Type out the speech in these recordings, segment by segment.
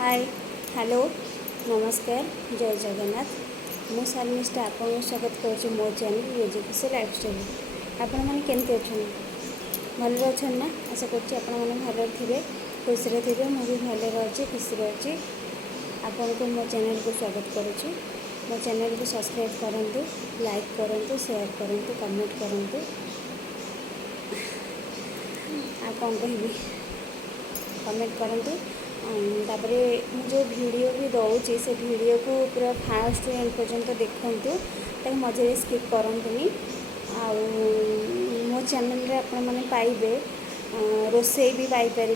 Hi hello नमस्कार जय जगन्नाथ मु शर्मिष्ठा आपको स्वागत करुँच मो चैनल म्यूजिक खुशी लाइफ स्टाइल। आपण मैंने केमती अच्छा भले अच्छा ना आशा करें भले थे खुशी थे मुझे भले अच्छे खुशी अच्छी आपन को मो चैनल को स्वागत करुँच। मो चैनल को सब्सक्राइब करूँ लाइक करूँ शेयर करूँ कमेंट करूँ आ कौन कहि कमेंट करूँ। तापर जो वीडियो भी दूसरी से वीडियो को पूरा फास्ट एंड पर्यंत देखूँ तक मझे स्किप करंतुनी। मो चैनल रे आपण मैंने पाइबे रोसई भी पाइपर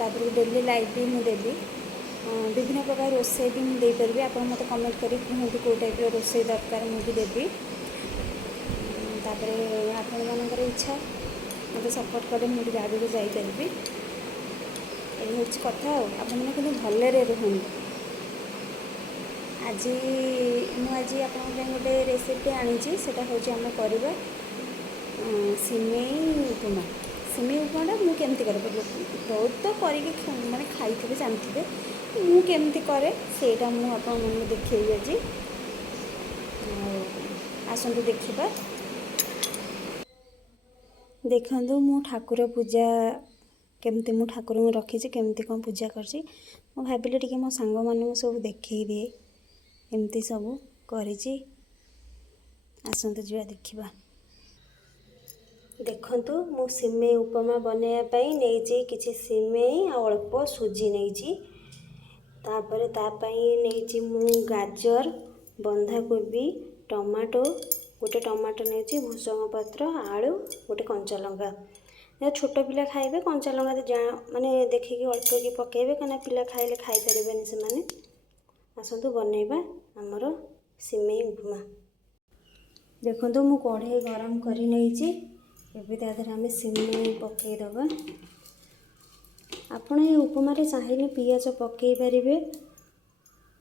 तापर डेली लाइव भी मुझे देवी विभिन्न प्रकार रोसई भी मुझे देपारि। आप मत कमेंट करी कहतु कौ टाइप रोसई दरकार मुझे देवी। तापर आपण मानकर इच्छा मत सपोर्ट कले मुझे आगे जापरि ये कथा आपने कि भलरे रुहतु। आज मुझे आपंटे गोटे रेसिपी आनी से हूँ आम करवा सिमेई उपमा। सिमेई उपमाटा मुझे केमती कर बहुत तो करके मैंने खाई थे जानते मुझे करे सेटा मुझे देखी आज आसतु देखा। देखु मु ठाकुर पूजा केमती मु ठाकुर को रखी केमती कौन पूजा करछि भाविले टिके मो सांग मानू सब देखई दिए एमती सब करिछि आसतु जा देखा। देखंतु मु सिमेई उपमा बनैयापाई नहीं किछि सिमेई आ अल्प सुजी नहीं तापर तापाई नहीं मु गाजर बंधाकोबी टमाटो गोटे टमाटो नहीं भूसंग पत्र आलू गोटे कंचा लंका छोट पिला खाइबे कंचा लंका जा माने देखिकी अल्प की पकेबे कना पिला खाइले खाई परिबेनी से माने। आसतु बनैबा हमर सिमेई उपमा। देखंतु मु कढ़ाई गरम करी नैछि एबे तादर आमे सिमेई पकेई दबा। आपण ये उपमा रे चाहिए पियाज पकेई परिबे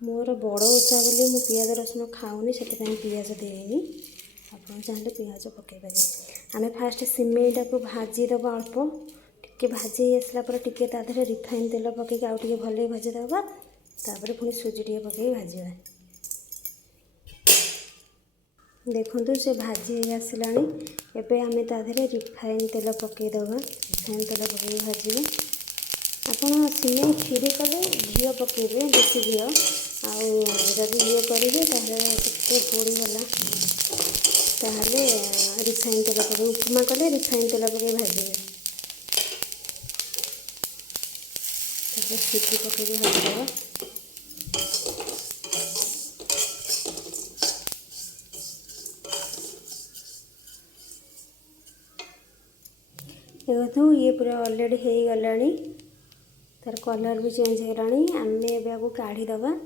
मोर बड़ ओषा बोली मु पियाज रसुण खाऊनी से पियाज देनी आप चाहिए पियाज पकई पारे। आम फास्ट सिमेईटा को भाजीदबा अल्प टिके भाजी आसला टिके तादर रिफाइन तेल पकईक आउ टिके भले भाजीदबा तापर पुणी सुजी टिके पकई भाजवा। देखंतु से भाजी आसला एबे आमे तादर रिफाइन तेल पकईदबा रिफाइन तेल पकई भाजबे। आपन सिमेई खीरी कले घी पकेबे देसी घी आदि ये करेंगे टे पोड़गला ताहले रिफाइन तेल पकड़ उपमा कले रिफाइन तेल पकड़ भाजबे सुजी पकड़ भाजदेव। देखो ये पूरा ऑलरेडी हो गला तार कलर भी चेंज होगानी आम एवं काढ़ीदबा।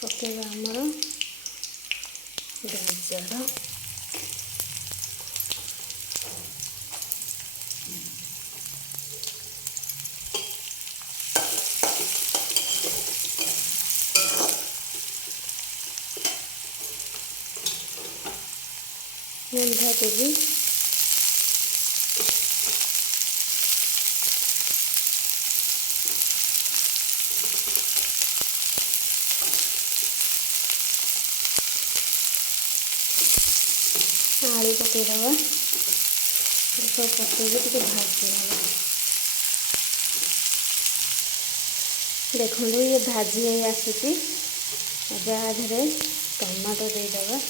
पकेगा आमर गाजर बंधाकोबी आलू पकईदबा सब पकईक टे भाजीदबा। देखो ये भाजी आसूची एबे टमाटो देदबा।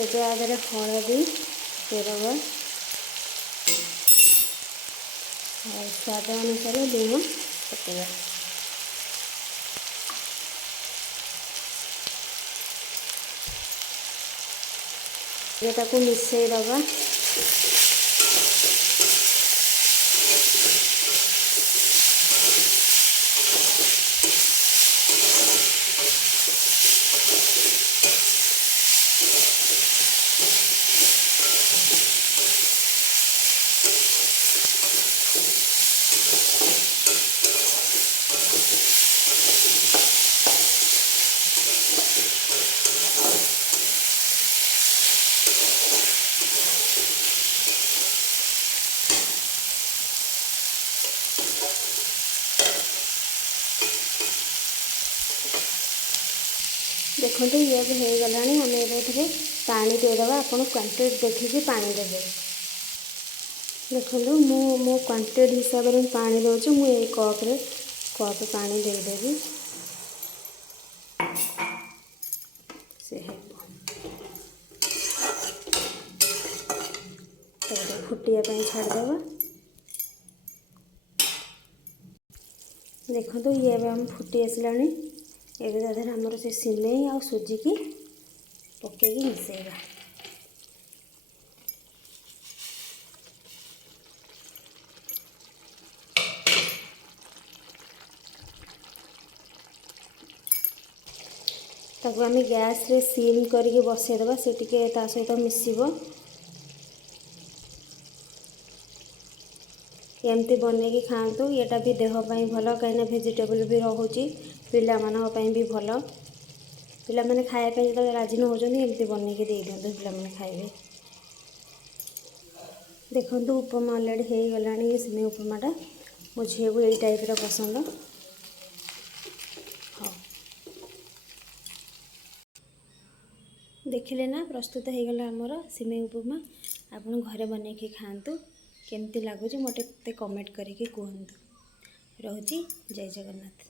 एबे आदरे हलदी ପକାଇଦେବା ଆଉ ସ୍ୱାଦ ଅନୁସାରେ ଲୁଣ ପକାଇବା। ତାକୁ ମିଶାଇ ଦେବା। देखो ये भी हो गलानी आम ए पानी देदेबा। आपण क्वांटिटी देखिए पानी देवे। देखो मो क्वांटिटी हिसाब से पानी दूसरी मुझे कप्रे कप पानी देदेवी। से फुटिया छाड़देवा। देखो ये आम फुटी आसला। एबे दादर हमर से सिमेई आ सुजी की पकेगी मिसेगा। ताको आम गैस रे सीम करके बसईदेवा। से टिके ता सहित मिसिबो। एमती बनैकी खातु। एटा भी देहपाई भल कहीं भेजिटेबल भी रोचे पिला भी भल। पिला माने खायापी जो राजी न होती एमती बनैकी दे दिंतु पिला माने खाइबे। देखो उपमा अलरेडी हो गला। सिमेई उपमाटा मो झी को यही टाइप पसंद। हाँ देखिले ना प्रस्तुत हो गला आमर सिमेई उपमा। आपन घरे बनैकी खातु। केमती लगुच मते कमेंट करके कहतु। रहुची जय जगन्नाथ।